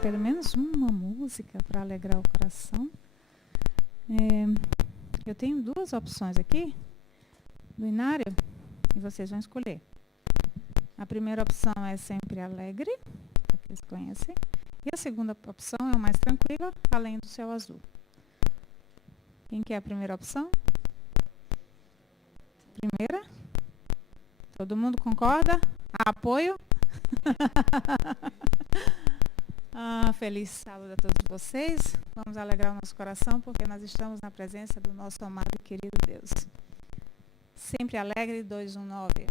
pelo menos uma música para alegrar o coração. Eu tenho duas opções aqui do Inário e vocês vão escolher. A primeira opção é Sempre Alegre, que vocês conhecem. E a segunda opção é o mais tranquila, Além do Céu Azul. Quem quer a primeira opção? Primeira? Todo mundo concorda? Apoio? Feliz sábado a todos vocês. Vamos alegrar o nosso coração, porque nós estamos na presença do nosso amado e querido Deus. Sempre Alegre, 219.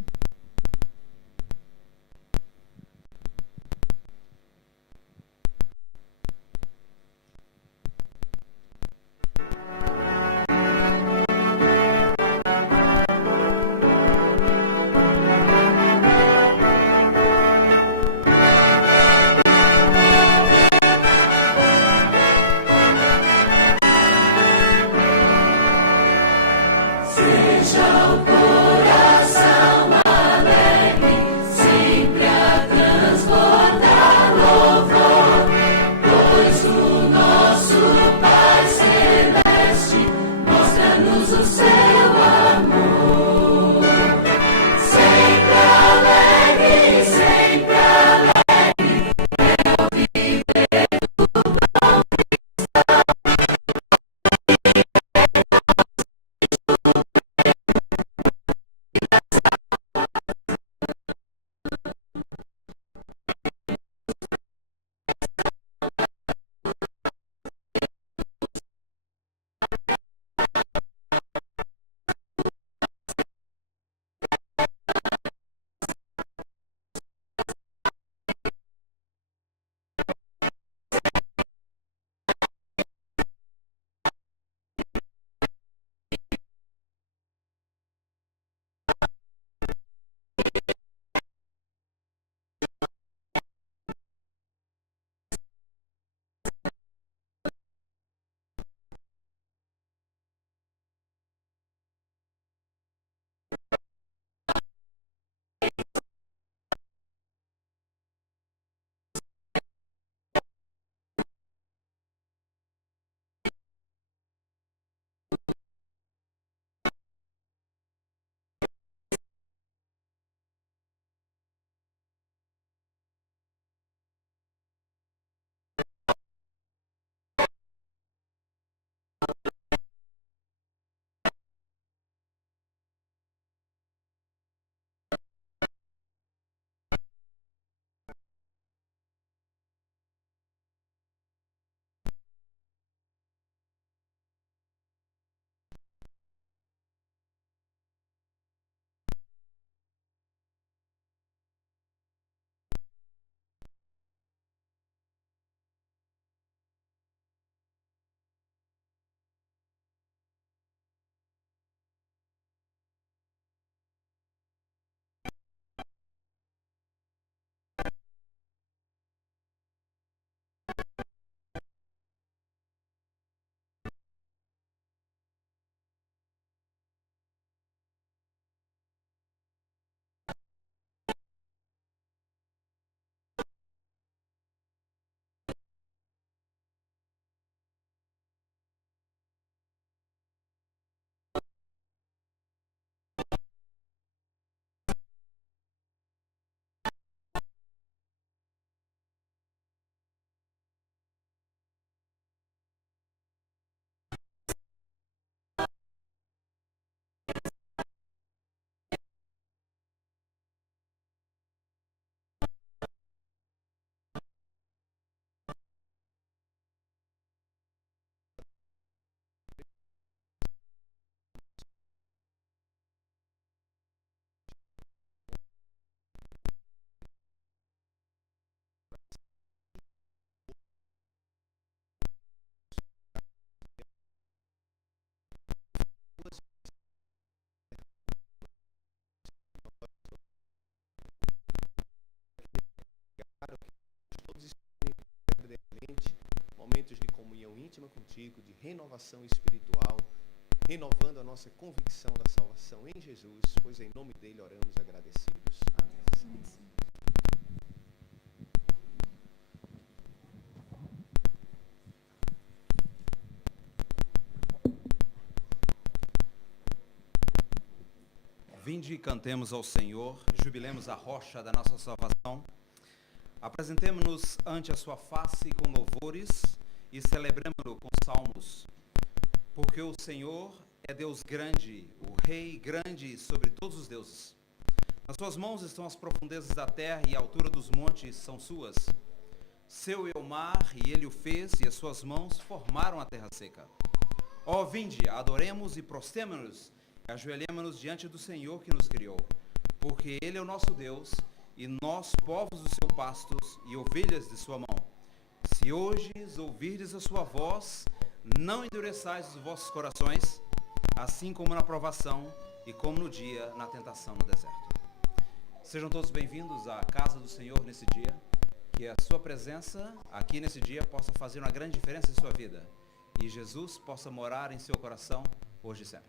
Momentos de comunhão íntima contigo, de renovação espiritual, renovando a nossa convicção da salvação em Jesus, pois em nome dele oramos agradecidos. Amém. Vinde e cantemos ao Senhor, jubilemos a rocha da nossa salvação. Apresentemo-nos ante a sua face com louvores e celebremo-no com salmos. Porque o Senhor é Deus grande, o Rei grande sobre todos os deuses. Nas suas mãos estão as profundezas da terra e a altura dos montes são suas. Seu é o mar e ele o fez, e as suas mãos formaram a terra seca. Ó, vinde, adoremos e prostemo-nos, e ajoelhemo-nos diante do Senhor que nos criou. Porque ele é o nosso Deus, e nós, povos do seu pastos e ovelhas de sua mão. Se hoje ouvirdes a sua voz, não endureçais os vossos corações, assim como na provação e como no dia na tentação no deserto. Sejam todos bem-vindos à casa do Senhor nesse dia. Que a sua presença aqui nesse dia possa fazer uma grande diferença em sua vida. E Jesus possa morar em seu coração hoje e sempre.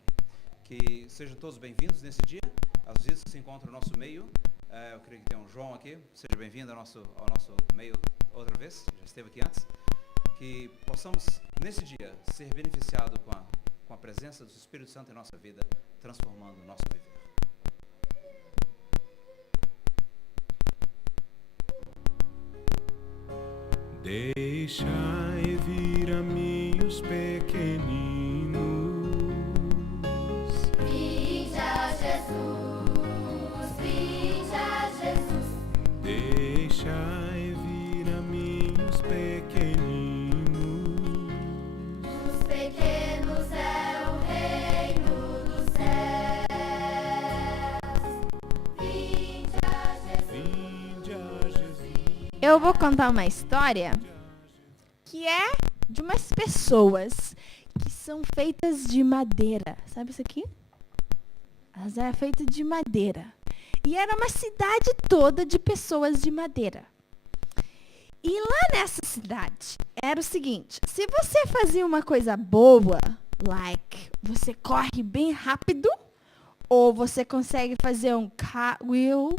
Que sejam todos bem-vindos nesse dia. Às vezes se encontra no nosso meio. Eu creio que tem um João aqui. Seja bem-vindo ao nosso meio outra vez. Já esteve aqui antes. Que possamos, nesse dia, ser beneficiados com a presença do Espírito Santo em nossa vida, transformando o nosso viver. Deixai vir a mim os pequeninos. Vinde a Jesus, vinde a Jesus. Deixai vir a mim os pequeninos. Os pequenos é o reino dos céus. Vinde a Jesus. Vinde a Jesus. Eu vou contar uma história que é de umas pessoas que são feitas de madeira. Sabe isso aqui? Elas eram feitas de madeira. E era uma cidade toda de pessoas de madeira. E lá nessa cidade era o seguinte: se você fazia uma coisa boa, like você corre bem rápido, ou você consegue fazer um cartwheel,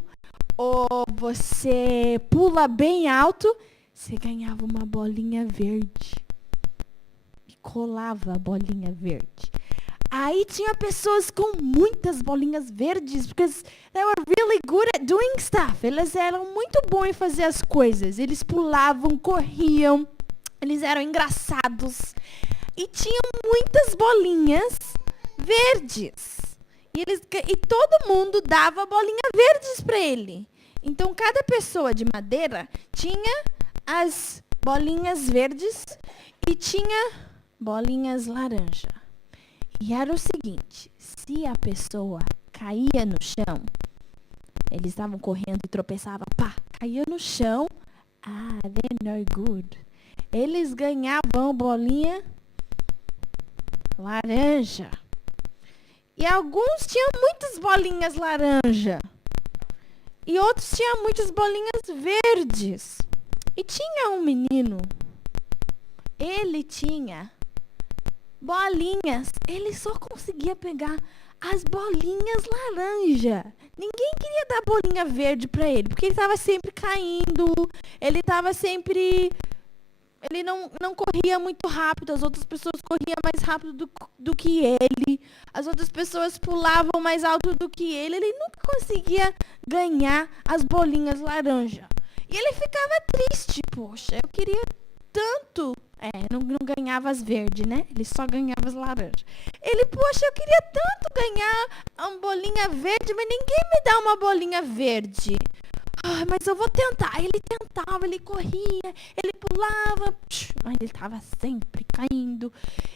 ou você pula bem alto, você ganhava uma bolinha verde. E colava a bolinha verde. Aí tinha pessoas com muitas bolinhas verdes, because they were really good at doing stuff. Eles eram muito bons em fazer as coisas. Eles pulavam, corriam, eles eram engraçados. E tinham muitas bolinhas verdes. E todo mundo dava bolinha verdes para ele. Então, cada pessoa de madeira tinha as bolinhas verdes e tinha bolinhas laranja. E era o seguinte: se a pessoa caía no chão, eles estavam correndo e tropeçavam, pá, caía no chão, they're no good. Eles ganhavam bolinha laranja. E alguns tinham muitas bolinhas laranja. E outros tinham muitas bolinhas verdes. E tinha um menino. Ele tinha bolinhas. Ele só conseguia pegar as bolinhas laranja. Ninguém queria dar bolinha verde para ele, porque ele estava sempre caindo. Ele estava sempre... Ele não corria muito rápido, as outras pessoas corriam mais rápido do que ele. As outras pessoas pulavam mais alto do que ele. Ele nunca conseguia ganhar as bolinhas laranja. E ele ficava triste. Poxa, eu queria tanto... não ganhava as verdes, né? Ele só ganhava as laranjas. Ele, poxa, eu queria tanto ganhar uma bolinha verde, mas ninguém me dá uma bolinha verde. Mas eu vou tentar. Ele tentava, ele corria, ele pulava, mas ele estava sempre caindo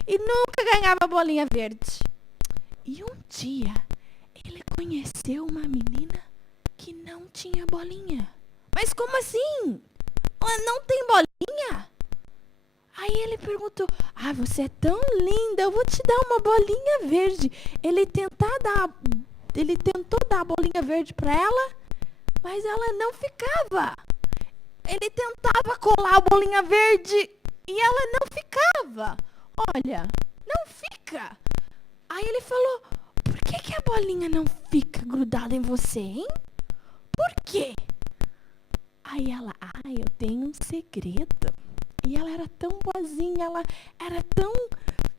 e nunca ganhava a bolinha verde. E um dia, ele conheceu uma menina que não tinha bolinha. Mas como assim? Ela não tem bolinha? Aí ele perguntou: você é tão linda, eu vou te dar uma bolinha verde. Ele tentou dar a bolinha verde para ela, mas ela não ficava. Ele tentava colar a bolinha verde e ela não ficava. Olha, não fica. Aí ele falou: por que a bolinha não fica grudada em você, hein? Por quê? Aí ela: eu tenho um segredo. E ela era tão boazinha, ela era tão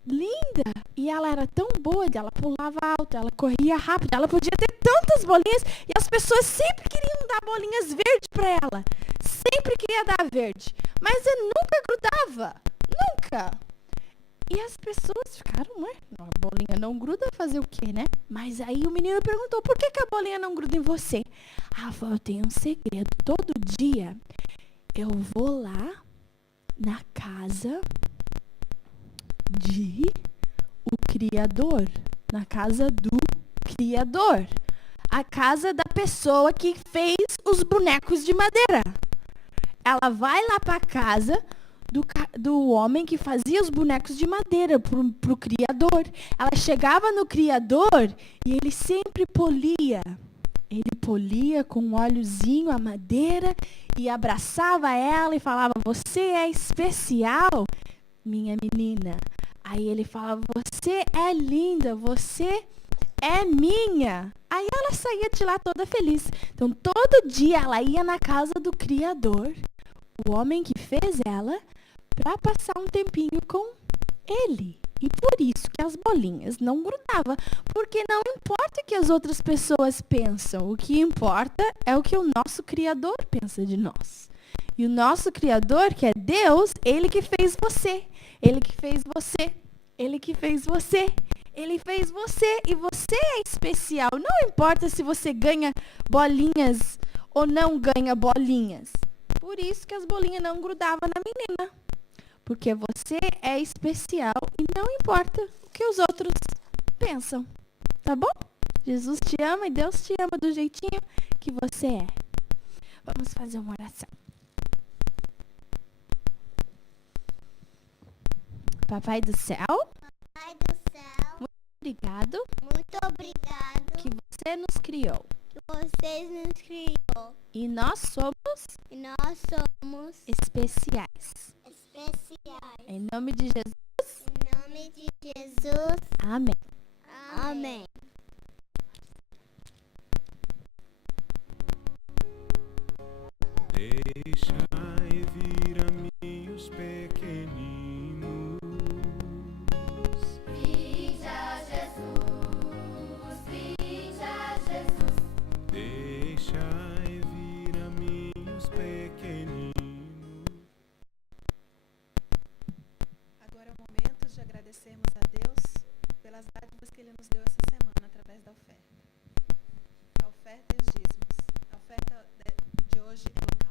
linda. E ela era tão boa, ela pulava alto, ela corria rápido, ela podia ter tantas bolinhas e as pessoas sempre queriam dar bolinhas verdes para ela. Sempre queria dar verde, mas eu nunca grudava, nunca. E as pessoas ficaram, ué, a bolinha não gruda, fazer o quê, né? Mas aí o menino perguntou, por que a bolinha não gruda em você? Ela falou, eu tenho um segredo, todo dia eu vou lá na casa o Criador, na casa do Criador, a casa da pessoa que fez os bonecos de madeira. Ela vai lá para a casa do homem que fazia os bonecos de madeira pro Criador. Ela chegava no Criador e ele sempre polia. Ele polia com um óleozinho a madeira e abraçava ela e falava, você é especial, minha menina. Aí ele falava, você é linda, você é minha. Aí ela saía de lá toda feliz. Então, todo dia ela ia na casa do Criador, o homem que fez ela, para passar um tempinho com ele. E por isso que as bolinhas não grudavam. Porque não importa o que as outras pessoas pensam. O que importa é o que o nosso Criador pensa de nós. E o nosso Criador, que é Deus, Ele que fez você. Ele que fez você. Ele que fez você. Ele fez você. E você é especial. Não importa se você ganha bolinhas ou não ganha bolinhas. Por isso que as bolinhas não grudavam na menina. Porque você é especial e não importa o que os outros pensam. Tá bom? Jesus te ama e Deus te ama do jeitinho que você é. Vamos fazer uma oração. Papai do céu, Pai do céu, obrigado muito obrigado que você nos criou. que vocês nos criou. E nós somos E nós somos especiais. especiais. Em nome de Jesus, Em nome de Jesus. amém. Amém. Deixai vir a mim os pequeninos. Vinde a Jesus, vinde a Jesus. Deixai vir a mim os pequeninos. Agora é o momento de agradecermos a Deus pelas dádivas que Ele nos deu essa semana através da oferta. A oferta e os dízimos. A oferta de hoje é local.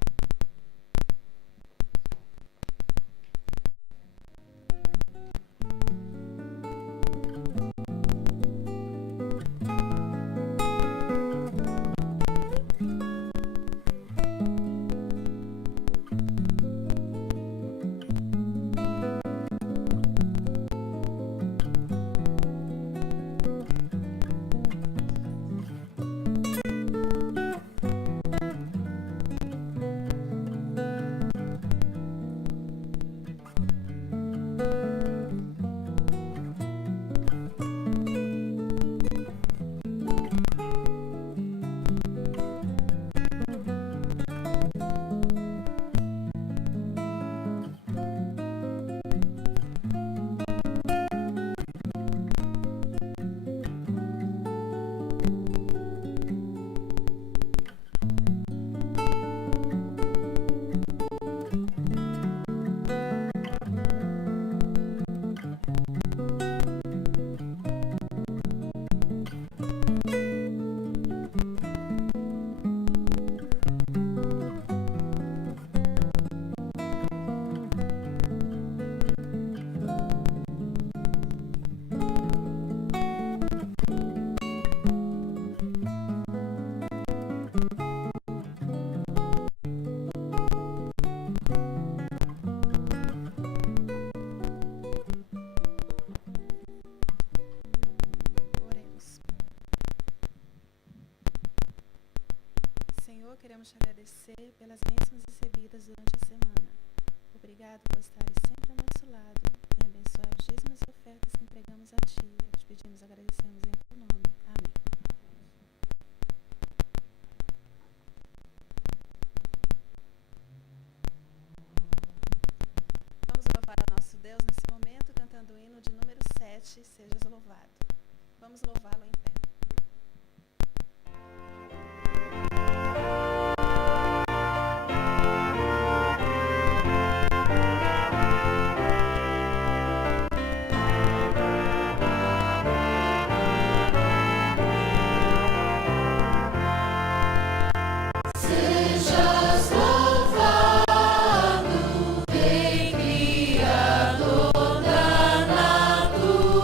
Oremos. Senhor, queremos te agradecer pelas bênçãos recebidas durante a semana. Obrigado por estares sempre ao nosso lado e abençoar os dízimos e ofertas que entregamos a Ti. Te pedimos e agradecemos em Teu nome. Amém. Vamos louvar ao nosso Deus nesse momento, cantando o hino de número 5. 17, sejas louvado. Vamos louvá-lo em pé. Sejas louvado, Rei Criador da natura.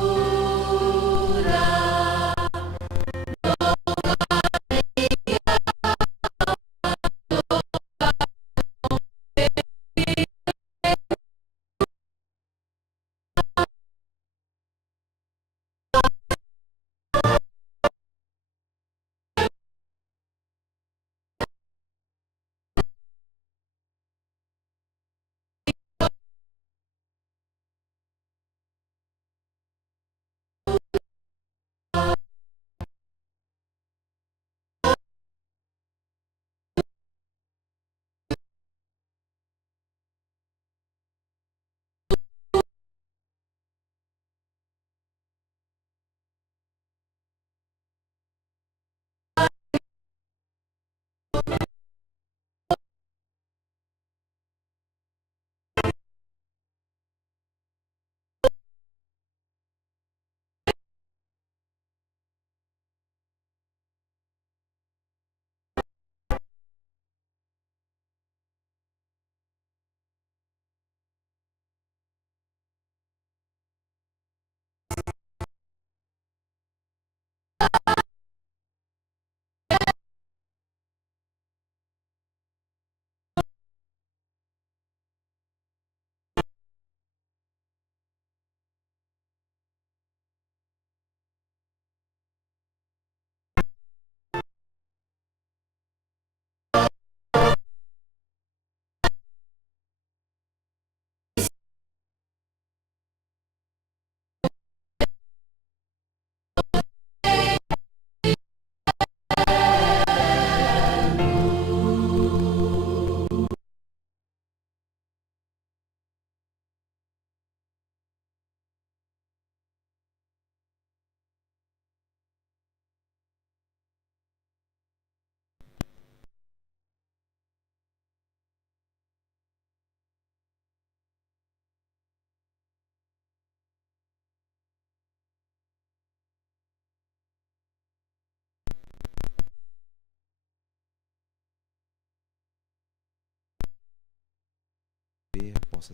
Possa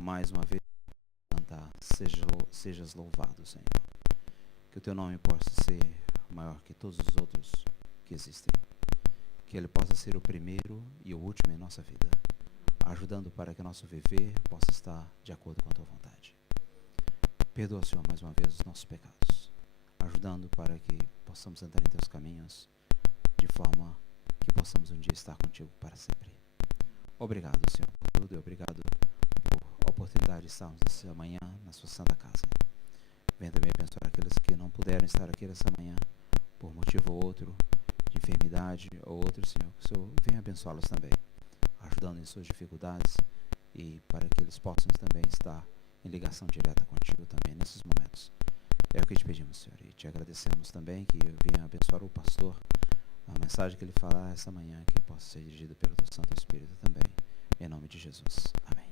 mais uma vez cantar, sejas louvado, Senhor. Que o teu nome possa ser maior que todos os outros que existem. Que ele possa ser o primeiro e o último em nossa vida, ajudando para que nosso viver possa estar de acordo com a tua vontade. Perdoa, Senhor, mais uma vez os nossos pecados, ajudando para que possamos entrar em teus caminhos de forma que possamos um dia estar contigo para sempre. Obrigado, Senhor, por tudo e obrigado por a oportunidade de estarmos nessa manhã na sua santa casa. Venha também abençoar aqueles que não puderam estar aqui nessa manhã por motivo ou outro, de enfermidade ou outro, Senhor. Que o Senhor venha abençoá-los também, ajudando em suas dificuldades e para que eles possam também estar em ligação direta contigo também nesses momentos. É o que te pedimos, Senhor, e te agradecemos também que venha abençoar o pastor, a mensagem que ele falar essa manhã, que possa ser dirigida pelo teu Santo Espírito também, em nome de Jesus. Amém.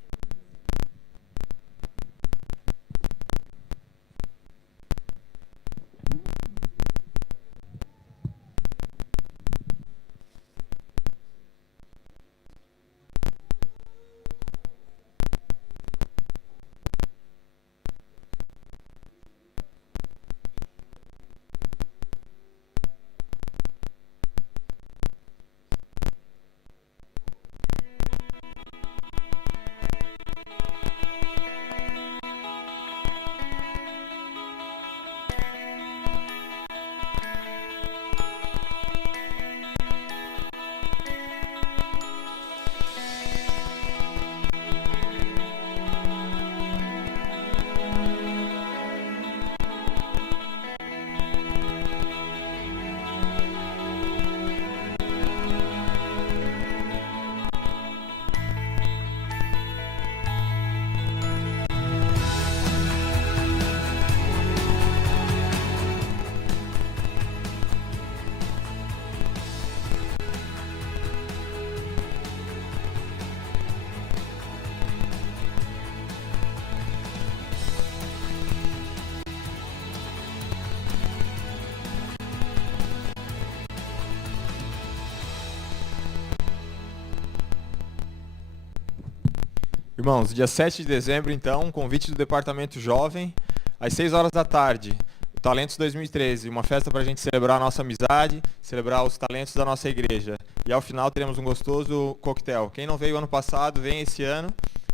Irmãos, dia 7 de dezembro, então, convite do Departamento Jovem, às 6 horas da tarde, Talentos 2013, uma festa para a gente celebrar a nossa amizade, celebrar os talentos da nossa igreja. E ao final teremos um gostoso coquetel. Quem não veio ano passado, vem esse ano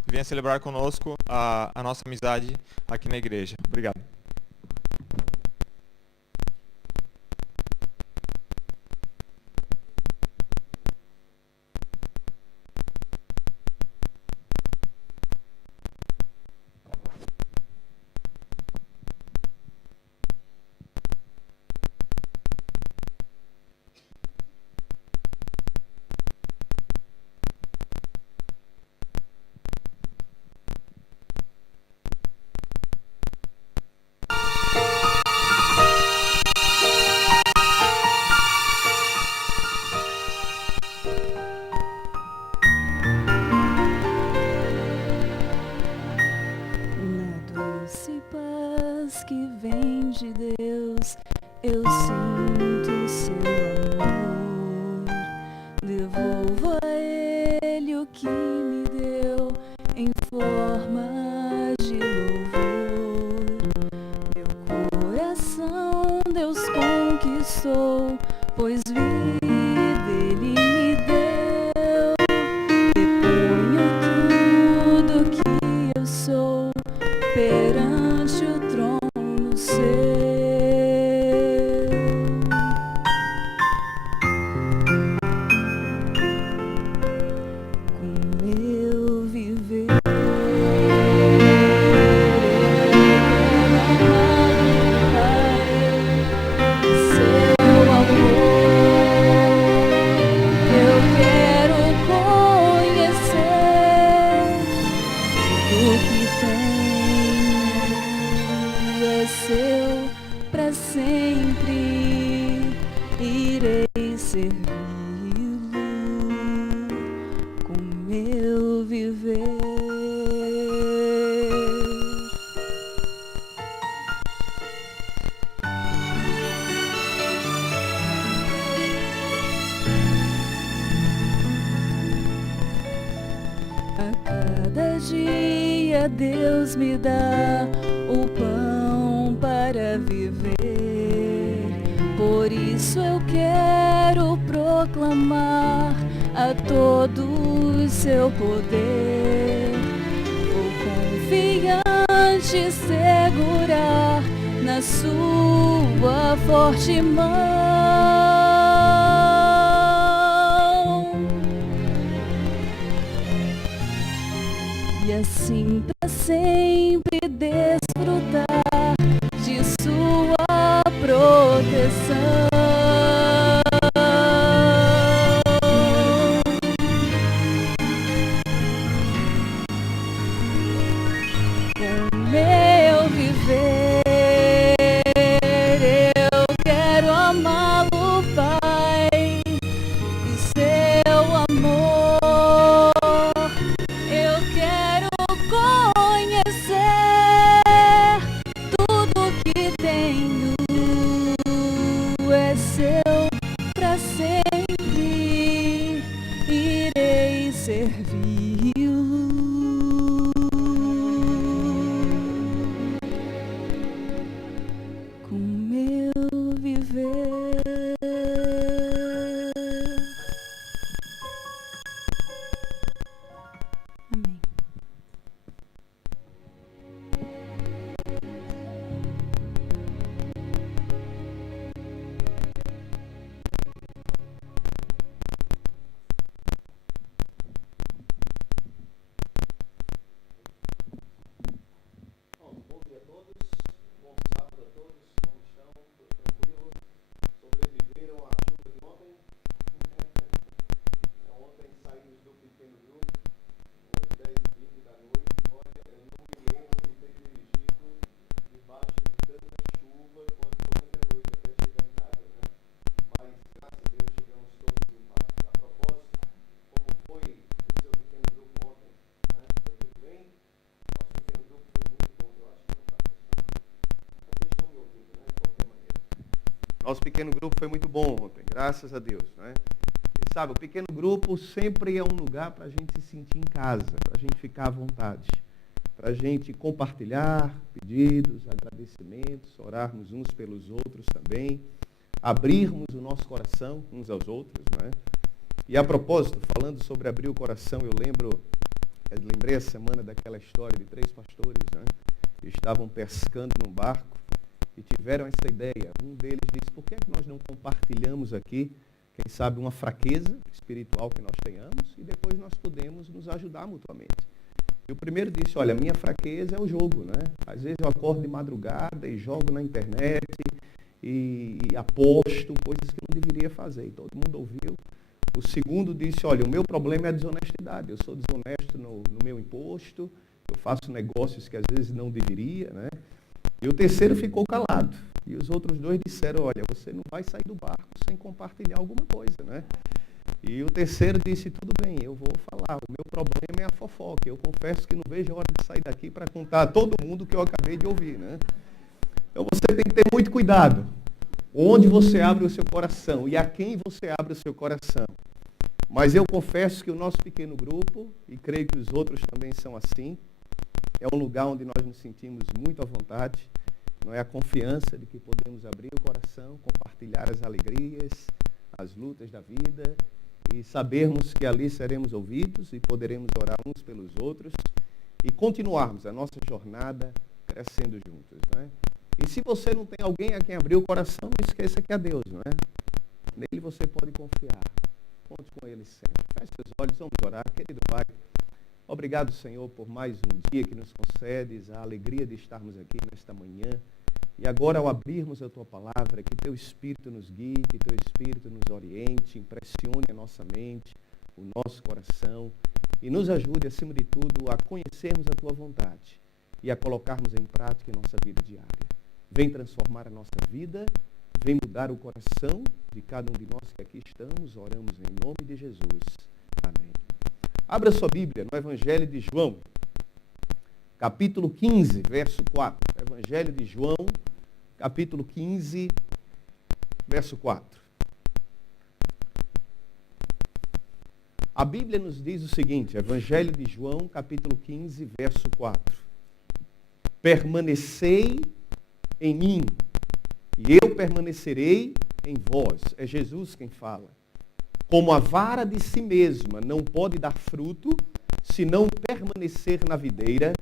e venha celebrar conosco a nossa amizade aqui na igreja. Obrigado. Deus me dá o pão para viver. Por isso eu quero proclamar a todos seu poder. Vou confiante segurar na sua forte mão. E assim pra sempre desfrutar de sua proteção. Com meu viver eu quero amá-lo, Pai, e seu amor eu quero conhecer. Tudo que tenho é seu pra sempre, irei servi-lo. Com meu viver. Amém. Bom dia a todos, bom sábado a todos, como estão? Tudo tranquilo? Sobreviveram à chuva de ontem? Ontem saímos do pequeno grupo, umas 10h20 da noite. Olha, eu não me lembro de ter dirigido debaixo de tanta chuva quanto ontem à noite até chegar em casa, né? Mas, graças a Deus, chegamos todos em paz. A propósito, como foi o seu pequeno grupo ontem? Né? Foi tudo bem? Nosso pequeno grupo foi muito bom. Eu acho que não está funcionando. Vocês estão me ouvindo, né? De qualquer maneira. Nosso pequeno grupo foi muito bom ontem, graças a Deus, né? Sabe, o pequeno grupo sempre é um lugar para a gente se sentir em casa, para a gente ficar à vontade, para a gente compartilhar pedidos, agradecimentos, orarmos uns pelos outros também, abrirmos o nosso coração uns aos outros, né? E a propósito, falando sobre abrir o coração, eu lembrei a semana daquela história de 3 pastores, né? Que estavam pescando num barco e tiveram essa ideia. Um deles disse, por que é que nós não compartilhamos aqui, quem sabe, uma fraqueza espiritual que nós tenhamos e depois nós podemos nos ajudar mutuamente. E o primeiro disse, olha, minha fraqueza é o jogo, né? Às vezes eu acordo de madrugada e jogo na internet e aposto coisas que não deveria fazer. E todo mundo ouviu. O segundo disse, olha, o meu problema é a desonestidade. Eu sou desonesto no meu imposto, eu faço negócios que às vezes não deveria, né? E o terceiro ficou calado. E os outros 2 disseram, olha, você não vai sair do barco sem compartilhar alguma coisa, né? E o terceiro disse, tudo bem, eu vou falar, o meu problema é a fofoca. Eu confesso que não vejo a hora de sair daqui para contar a todo mundo o que eu acabei de ouvir, né? Então você tem que ter muito cuidado. Onde você abre o seu coração e a quem você abre o seu coração. Mas eu confesso que o nosso pequeno grupo, e creio que os outros também são assim, é um lugar onde nós nos sentimos muito à vontade, não é a confiança de que podemos abrir o coração, compartilhar as alegrias, as lutas da vida, e sabermos que ali seremos ouvidos e poderemos orar uns pelos outros e continuarmos a nossa jornada crescendo juntos, né? E se você não tem alguém a quem abrir o coração, não esqueça que é Deus, não é? Nele você pode confiar. Conte com Ele sempre. Feche seus olhos, vamos orar. Querido Pai, obrigado, Senhor, por mais um dia que nos concedes, a alegria de estarmos aqui nesta manhã. E agora, ao abrirmos a Tua palavra, que Teu Espírito nos guie, que Teu Espírito nos oriente, impressione a nossa mente, o nosso coração, e nos ajude, acima de tudo, a conhecermos a Tua vontade e a colocarmos em prática em nossa vida diária. Vem transformar a nossa vida, vem mudar o coração de cada um de nós que aqui estamos, oramos em nome de Jesus. Amém. Abra sua Bíblia no Evangelho de João, capítulo 15, verso 4. Evangelho de João, capítulo 15, verso 4. A Bíblia nos diz o seguinte, Evangelho de João, capítulo 15, verso 4. Permanecei em mim, e eu permanecerei em vós. É Jesus quem fala. Como a vara de si mesma não pode dar fruto, se não permanecer na videira,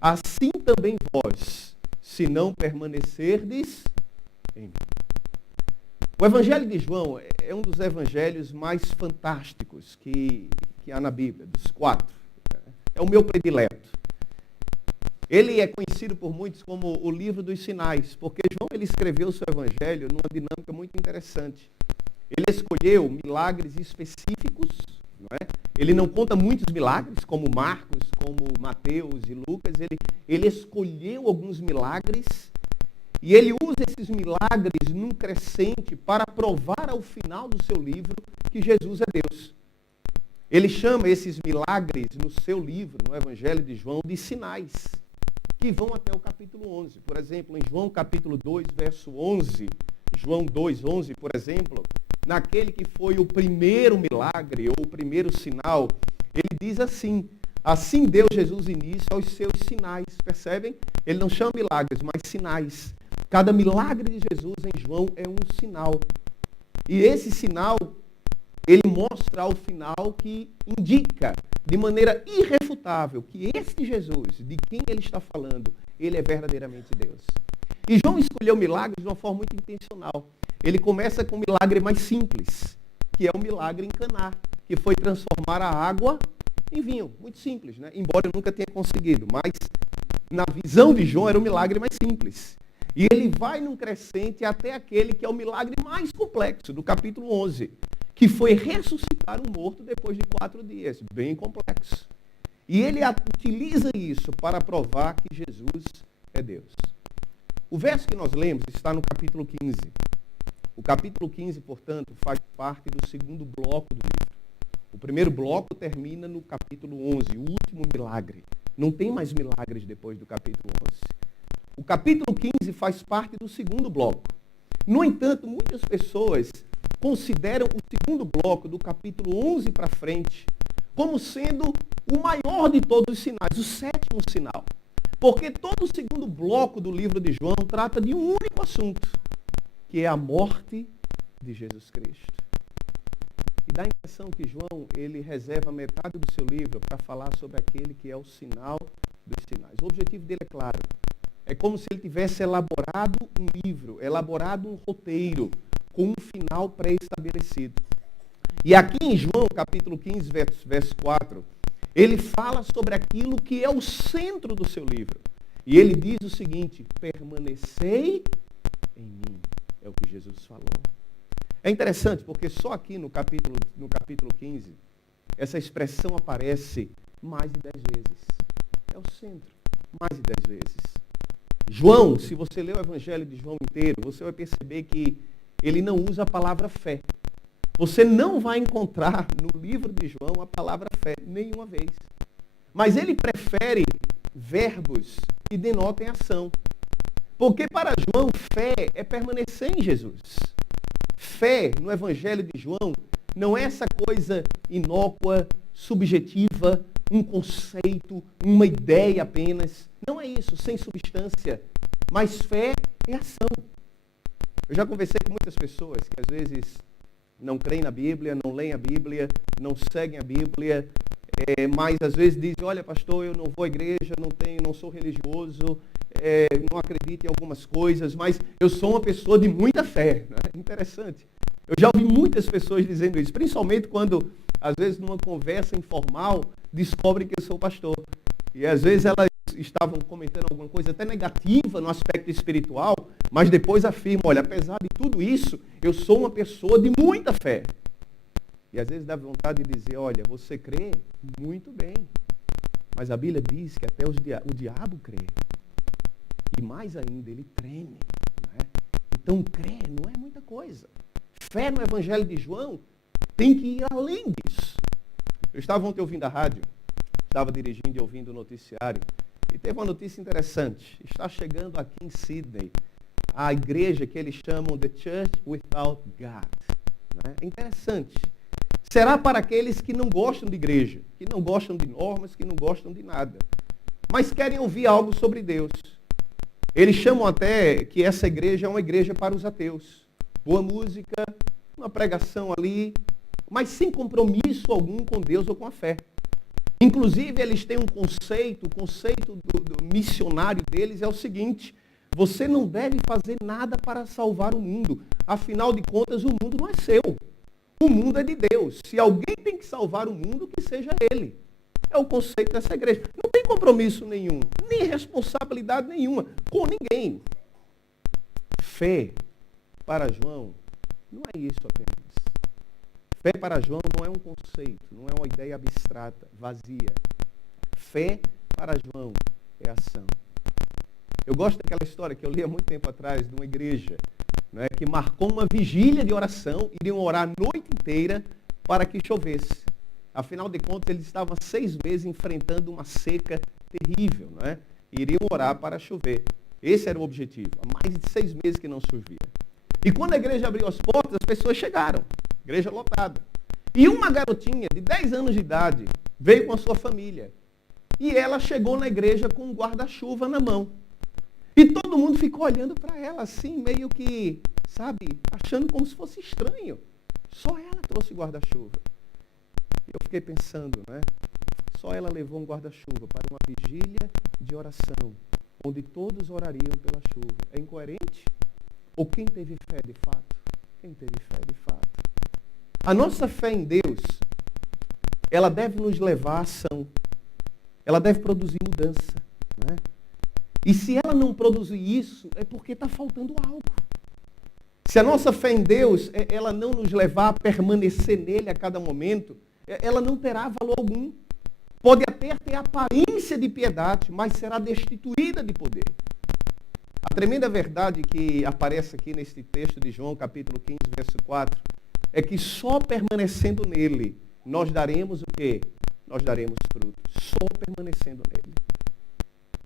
assim também vós, se não permanecerdes em mim. O Evangelho de João é um dos evangelhos mais fantásticos que há na Bíblia, dos 4. É o meu predileto. Ele é conhecido por muitos como o livro dos sinais, porque João ele escreveu o seu evangelho numa dinâmica muito interessante. Ele escolheu milagres específicos, não é? Ele não conta muitos milagres, como Marcos, como Mateus e Lucas. Ele escolheu alguns milagres e ele usa esses milagres num crescente para provar ao final do seu livro que Jesus é Deus. Ele chama esses milagres no seu livro, no Evangelho de João, de sinais, que vão até o capítulo 11. Por exemplo, em João capítulo 2, verso 11, João 2, 11, por exemplo, naquele que foi o primeiro milagre, ou o primeiro sinal, ele diz assim, assim deu Jesus início aos seus sinais, percebem? Ele não chama milagres, mas sinais. Cada milagre de Jesus em João é um sinal. E esse sinal, ele mostra ao final que indica de maneira irrefutável que este Jesus, de quem ele está falando, ele é verdadeiramente Deus. E João escolheu milagres de uma forma muito intencional. Ele começa com um milagre mais simples, que é o milagre em Caná, que foi transformar a água em vinho. Muito simples, né? Embora eu nunca tenha conseguido, mas na visão de João era um milagre mais simples. E ele vai num crescente até aquele que é o milagre mais complexo, do capítulo 11, que foi ressuscitar um morto depois de 4 dias. Bem complexo. E ele utiliza isso para provar que Jesus é Deus. O verso que nós lemos está no capítulo 15. O capítulo 15, portanto, faz parte do segundo bloco do livro. O primeiro bloco termina no capítulo 11, o último milagre. Não tem mais milagres depois do capítulo 11. O capítulo 15 faz parte do segundo bloco. No entanto, muitas pessoas consideram o segundo bloco, do capítulo 11 para frente, como sendo o maior de todos os sinais, o sétimo sinal. Porque todo o segundo bloco do livro de João trata de um único assunto, que é a morte de Jesus Cristo. E dá a impressão que João, ele reserva metade do seu livro para falar sobre aquele que é o sinal dos sinais. O objetivo dele é claro. É como se ele tivesse elaborado um livro, elaborado um roteiro, com um final pré-estabelecido. E aqui em João, capítulo 15, verso 4, ele fala sobre aquilo que é o centro do seu livro. E ele diz o seguinte: permanecei em mim. É o que Jesus falou. É interessante porque só aqui no capítulo 15, essa expressão aparece mais de 10 vezes. É o centro, mais de 10 vezes. João, se você ler o Evangelho de João inteiro, você vai perceber que ele não usa a palavra fé. Você não vai encontrar no livro de João a palavra fé nenhuma vez. Mas ele prefere verbos que denotem ação. Porque para João, fé é permanecer em Jesus. Fé, no Evangelho de João, não é essa coisa inócua, subjetiva, um conceito, uma ideia apenas. Não é isso, sem substância. Mas fé é ação. Eu já conversei com muitas pessoas que às vezes não creem na Bíblia, não leem a Bíblia, não seguem a Bíblia, mas às vezes dizem: olha, pastor, eu não vou à igreja, não sou religioso, não acredito em algumas coisas, mas eu sou uma pessoa de muita fé. Né? Interessante. Eu já ouvi muitas pessoas dizendo isso, principalmente quando, às vezes, numa conversa informal, descobrem que eu sou pastor. E às vezes elas estavam comentando alguma coisa até negativa no aspecto espiritual, mas depois afirmam: olha, apesar de tudo isso, eu sou uma pessoa de muita fé. E às vezes dá vontade de dizer: olha, você crê muito bem, mas a Bíblia diz que até o diabo crê. E mais ainda, ele treme. Não é? Então, crer não é muita coisa. Fé no Evangelho de João tem que ir além disso. Eu estava ontem ouvindo a rádio, estava dirigindo e ouvindo o noticiário, e teve uma notícia interessante. Está chegando aqui em Sydney a igreja que eles chamam The Church Without God. Não é? É interessante. Será para aqueles que não gostam de igreja, que não gostam de normas, que não gostam de nada, mas querem ouvir algo sobre Deus. Eles chamam até que essa igreja é uma igreja para os ateus. Boa música, uma pregação ali, mas sem compromisso algum com Deus ou com a fé. Inclusive, eles têm um conceito, o conceito do missionário deles é o seguinte: você não deve fazer nada para salvar o mundo. Afinal de contas, o mundo não é seu. O mundo é de Deus. Se alguém tem que salvar o mundo, que seja ele. É o conceito dessa igreja. Não tem compromisso nenhum, nem responsabilidade nenhuma com ninguém. Fé para João não é isso apenas. Fé para João não é um conceito, não é uma ideia abstrata, vazia. Fé para João é ação. Eu gosto daquela história que eu li há muito tempo atrás de uma igreja, não é, que marcou uma vigília de oração, iriam orar a noite inteira para que chovesse. Afinal de contas, eles estavam há 6 meses enfrentando uma seca terrível, não é? Iriam orar para chover. Esse era o objetivo. Há mais de 6 meses que não chovia. E quando a igreja abriu as portas, as pessoas chegaram. Igreja lotada. E uma garotinha de 10 anos de idade veio com a sua família. E ela chegou na igreja com um guarda-chuva na mão. E todo mundo ficou olhando para ela assim, meio que, sabe, achando como se fosse estranho. Só ela trouxe guarda-chuva. Eu fiquei pensando, né? Só ela levou um guarda-chuva para uma vigília de oração, onde todos orariam pela chuva. É incoerente? Ou quem teve fé de fato? Quem teve fé de fato? A nossa fé em Deus, ela deve nos levar à ação. Ela deve produzir mudança. Né? E se ela não produzir isso, é porque está faltando algo. Se a nossa fé em Deus, ela não nos levar a permanecer nele a cada momento, ela não terá valor algum. Pode até ter aparência de piedade, mas será destituída de poder. A tremenda verdade que aparece aqui neste texto de João, capítulo 15, verso 4, é que só permanecendo nele, nós daremos o quê? Nós daremos fruto. Só permanecendo nele.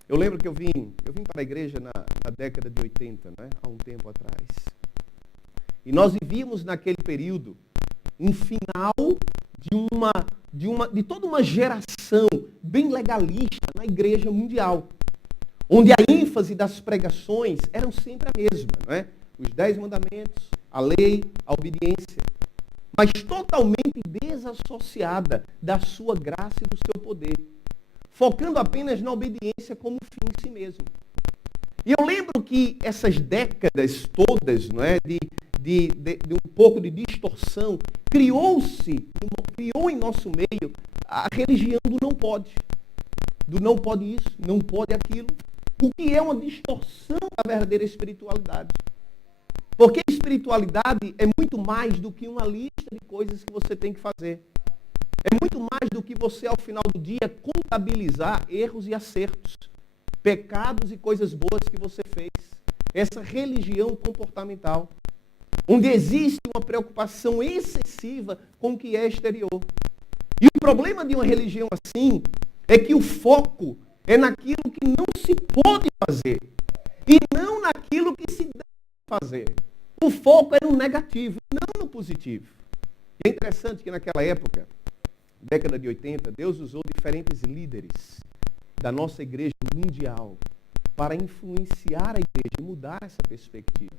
Eu lembro que eu vim para a igreja na década de 80, né? Há um tempo atrás. E nós vivíamos naquele período um final de toda uma geração bem legalista na igreja mundial, onde a ênfase das pregações eram sempre a mesma, não é? Os 10 mandamentos, a lei, a obediência, mas totalmente desassociada da sua graça e do seu poder, focando apenas na obediência como fim em si mesmo. E eu lembro que essas décadas todas, não é, de um pouco de distorção, criou em nosso meio a religião do não pode. Do não pode isso, não pode aquilo. O que é uma distorção da verdadeira espiritualidade. Porque a espiritualidade é muito mais do que uma lista de coisas que você tem que fazer. É muito mais do que você, ao final do dia, contabilizar erros e acertos, pecados e coisas boas que você fez. Essa religião comportamental, onde existe uma preocupação excessiva com o que é exterior. E o problema de uma religião assim é que o foco é naquilo que não se pode fazer e não naquilo que se deve fazer. O foco é no negativo, não no positivo. E é interessante que naquela época, década de 80, Deus usou diferentes líderes da nossa igreja mundial para influenciar a igreja e mudar essa perspectiva.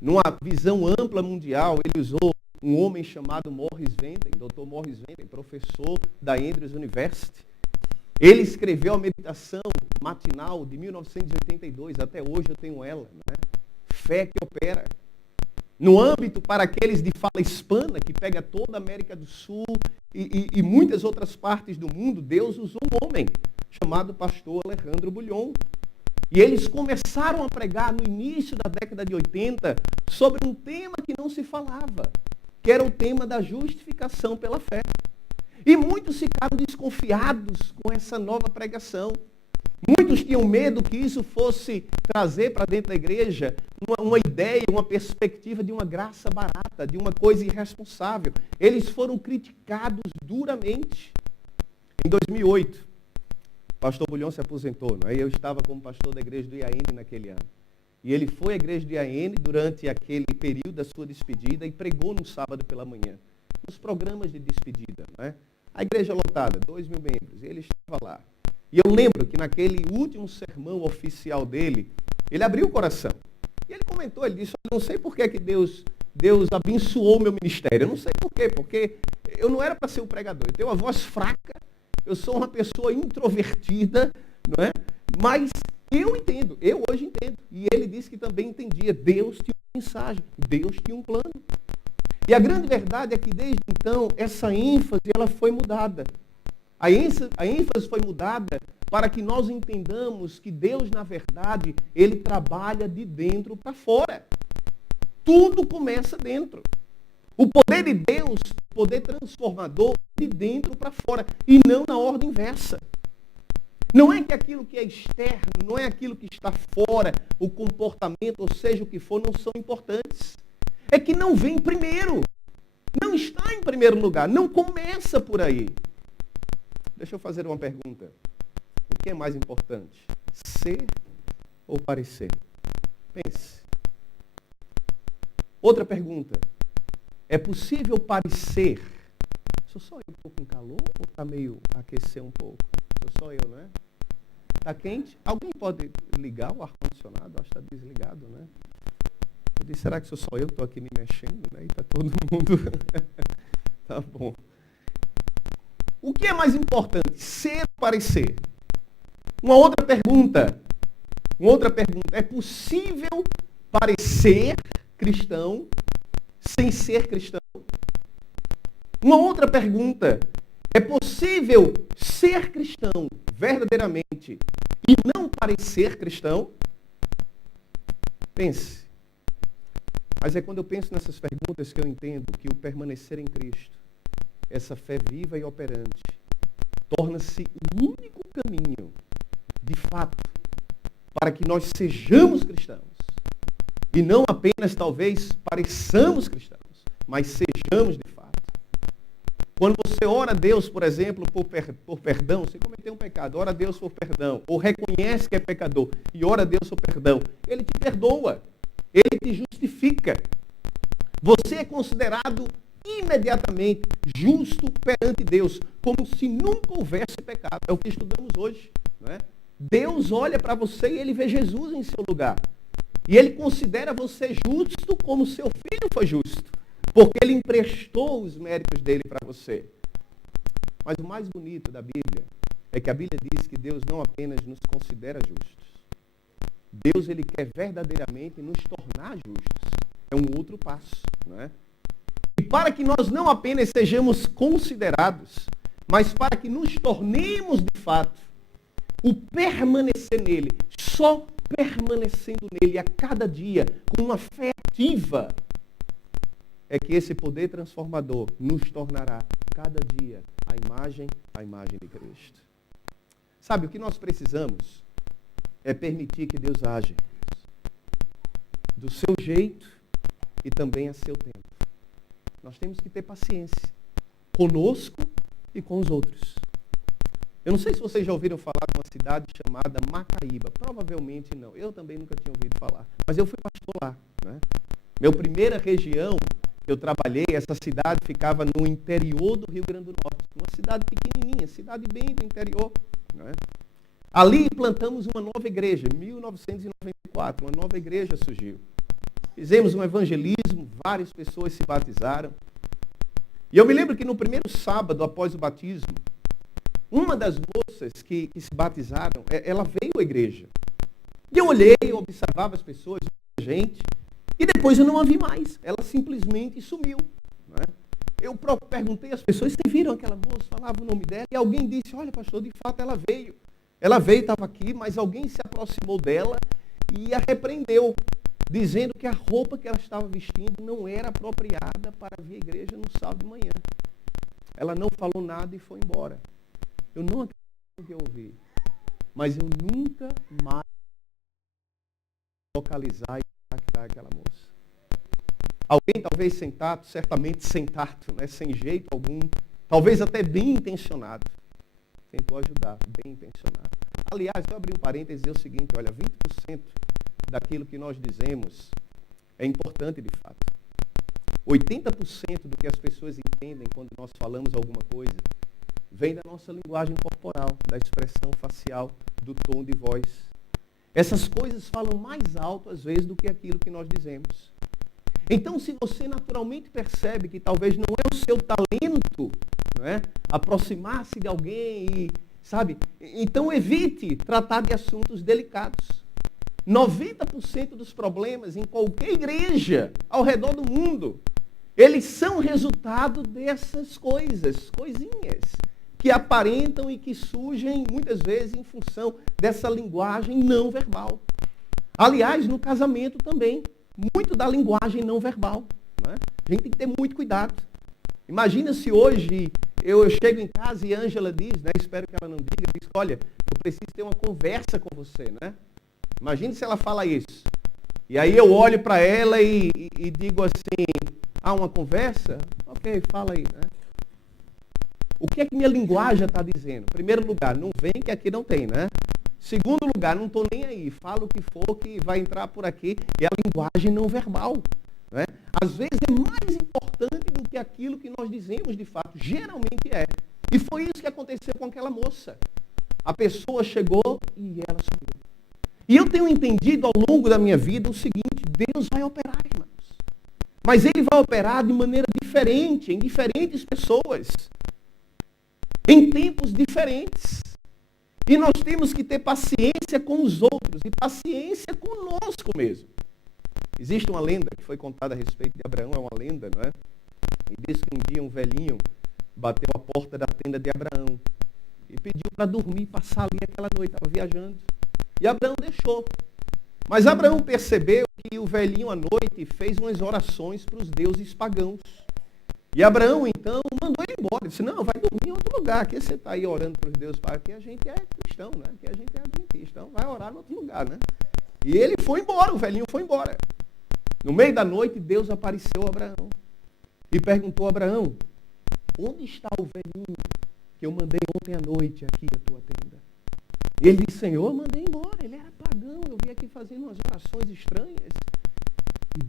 Numa visão ampla mundial, ele usou um homem chamado Morris Venden, Dr. Morris Venden, professor da Andrews University. Ele escreveu a meditação matinal de 1982, até hoje eu tenho ela, não é? Fé que opera. No âmbito para aqueles de fala hispana, que pega toda a América do Sul e muitas outras partes do mundo, Deus usou um homem chamado pastor Alejandro Bullion. E eles começaram a pregar no início da década de 80 sobre um tema que não se falava, que era o tema da justificação pela fé. E muitos ficaram desconfiados com essa nova pregação. Muitos tinham medo que isso fosse trazer para dentro da igreja uma ideia, uma perspectiva de uma graça barata, de uma coisa irresponsável. Eles foram criticados duramente. Em 2008, o pastor Bullion se aposentou, não é? Eu estava como pastor da igreja do IAN naquele ano. E ele foi à igreja do IAN durante aquele período da sua despedida e pregou no sábado pela manhã, nos programas de despedida, não é? A igreja lotada, 2.000 membros, e ele estava lá. E eu lembro que naquele último sermão oficial dele, ele abriu o coração. E ele comentou, ele disse, não sei por que Deus abençoou o meu ministério. Eu não sei por quê, porque eu não era para ser um pregador. Eu tenho uma voz fraca, eu sou uma pessoa introvertida, não é? Mas eu entendo, eu hoje entendo. E ele disse que também entendia. Deus tinha uma mensagem, Deus tinha um plano. E a grande verdade é que desde então, essa ênfase ela foi mudada. A ênfase foi mudada para que nós entendamos que Deus, na verdade, Ele trabalha de dentro para fora. Tudo começa dentro. O poder de Deus, o poder transformador, de dentro para fora. E não na ordem inversa. Não é que aquilo que é externo, não é aquilo que está fora, o comportamento, ou seja, o que for, não são importantes. É que não vem primeiro. Não está em primeiro lugar. Não começa por aí. Deixa eu fazer uma pergunta. O que é mais importante? Ser ou parecer? Pense. Outra pergunta. É possível parecer? Sou só eu que estou com calor ou está meio aquecer um pouco? Sou só eu, não é? Está quente? Alguém pode ligar o ar-condicionado? Acho que está desligado, né? Eu disse, será que sou só eu que estou aqui me mexendo? Né? E está todo mundo... Tá bom. O que é mais importante? Ser ou parecer? Uma outra pergunta. É possível parecer cristão sem ser cristão? Uma outra pergunta. É possível ser cristão verdadeiramente e não parecer cristão? Pense. Mas é quando eu penso nessas perguntas que eu entendo que o permanecer em Cristo, essa fé viva e operante, torna-se o único caminho, de fato, para que nós sejamos cristãos. E não apenas, talvez, pareçamos cristãos, mas sejamos de fato. Quando você ora a Deus, por exemplo, por perdão, você cometeu um pecado, ora a Deus por perdão, ou reconhece que é pecador e ora a Deus por perdão, Ele te perdoa. ele te justifica. Você é considerado imediatamente justo perante Deus, como se nunca houvesse pecado. É o que estudamos hoje. Não é? Deus olha para você e ele vê Jesus em seu lugar. E ele considera você justo como seu filho foi justo, porque ele emprestou os méritos dele para você. Mas o mais bonito da Bíblia é que a Bíblia diz que Deus não apenas nos considera justos. Deus, ele quer verdadeiramente nos tornar justos. É um outro passo, não é? E para que nós não apenas sejamos considerados, mas para que nos tornemos de fato, o permanecer nele, só permanecendo nele a cada dia, com uma fé ativa, é que esse poder transformador nos tornará cada dia a imagem de Cristo. Sabe, o que nós precisamos é permitir que Deus age do seu jeito e também a seu tempo. Nós temos que ter paciência conosco e com os outros. Eu não sei se vocês já ouviram falar de uma cidade chamada Macaíba. Provavelmente não. Eu também nunca tinha ouvido falar. Mas eu fui pastor lá. Né? Minha primeira região que eu trabalhei, essa cidade ficava no interior do Rio Grande do Norte. Uma cidade pequenininha, cidade bem do interior. Né? Ali plantamos uma nova igreja, em 1994. Uma nova igreja surgiu. Fizemos um evangelismo, várias pessoas se batizaram. E eu me lembro que no primeiro sábado após o batismo, uma das moças que se batizaram, ela veio à igreja. E eu olhei, eu observava as pessoas, a gente, e depois eu não a vi mais. Ela simplesmente sumiu. Né? Eu perguntei às pessoas, vocês viram aquela moça? Falava o nome dela, e alguém disse, olha pastor, de fato ela veio. Ela veio, estava aqui, mas alguém se aproximou dela e a repreendeu, dizendo que a roupa que ela estava vestindo não era apropriada para vir à igreja no sábado de manhã. Ela não falou nada e foi embora. Eu não acredito no que eu ouvi, mas eu nunca mais localizar e impactar aquela moça. Alguém talvez sem tato, certamente sem tato, né? Sem jeito algum, talvez até bem intencionado, tentou ajudar, bem intencionado. Aliás, eu abri um parênteses e dizer o seguinte, olha, 20% daquilo que nós dizemos é importante de fato. 80% do que as pessoas entendem quando nós falamos alguma coisa vem da nossa linguagem corporal, da expressão facial, do tom de voz. Essas coisas falam mais alto, às vezes, do que aquilo que nós dizemos. Então, se você naturalmente percebe que talvez não é o seu talento, não é? Aproximar-se de alguém e, sabe? Então, evite tratar de assuntos delicados. 90% dos problemas em qualquer igreja ao redor do mundo, eles são resultado dessas coisas, coisinhas, que aparentam e que surgem muitas vezes em função dessa linguagem não verbal. Aliás, no casamento também, muito da linguagem não verbal. Né? A gente tem que ter muito cuidado. Imagina se hoje eu chego em casa e a Ângela diz, né, espero que ela não diga, diz, olha, eu preciso ter uma conversa com você. Né? Imagina se ela fala isso. E aí eu olho para ela e digo assim, uma conversa? Ok, fala aí. Né? O que é que minha linguagem está dizendo? Primeiro lugar, não vem que aqui não tem, né? Segundo lugar, não estou nem aí. Fala o que for que vai entrar por aqui. É a linguagem não verbal. Né? Às vezes é mais importante do que aquilo que nós dizemos de fato. Geralmente é. E foi isso que aconteceu com aquela moça. A pessoa chegou e ela sumiu. E eu tenho entendido ao longo da minha vida o seguinte, Deus vai operar, irmãos. Mas Ele vai operar de maneira diferente, em diferentes pessoas. Em tempos diferentes. E nós temos que ter paciência com os outros e paciência conosco mesmo. Existe uma lenda que foi contada a respeito de Abraão, é uma lenda, não é? E diz que um dia um velhinho bateu a porta da tenda de Abraão e pediu para dormir, passar ali aquela noite, estava viajando. E Abraão deixou. Mas Abraão percebeu que o velhinho à noite fez umas orações para os deuses pagãos. E Abraão, então, mandou ele embora. Ele disse, não, vai dormir em outro lugar. Aqui você está aí orando para os deuses pagãos. Aqui a gente é cristão, né? Aqui a gente é adventista. Então vai orar em outro lugar, né? E ele foi embora, o velhinho foi embora. No meio da noite, Deus apareceu a Abraão. E perguntou a Abraão, onde está o velhinho que eu mandei ontem à noite aqui à tua tenda? E ele disse, Senhor, eu mandei embora. Ele era pagão, eu vim aqui fazendo umas orações estranhas.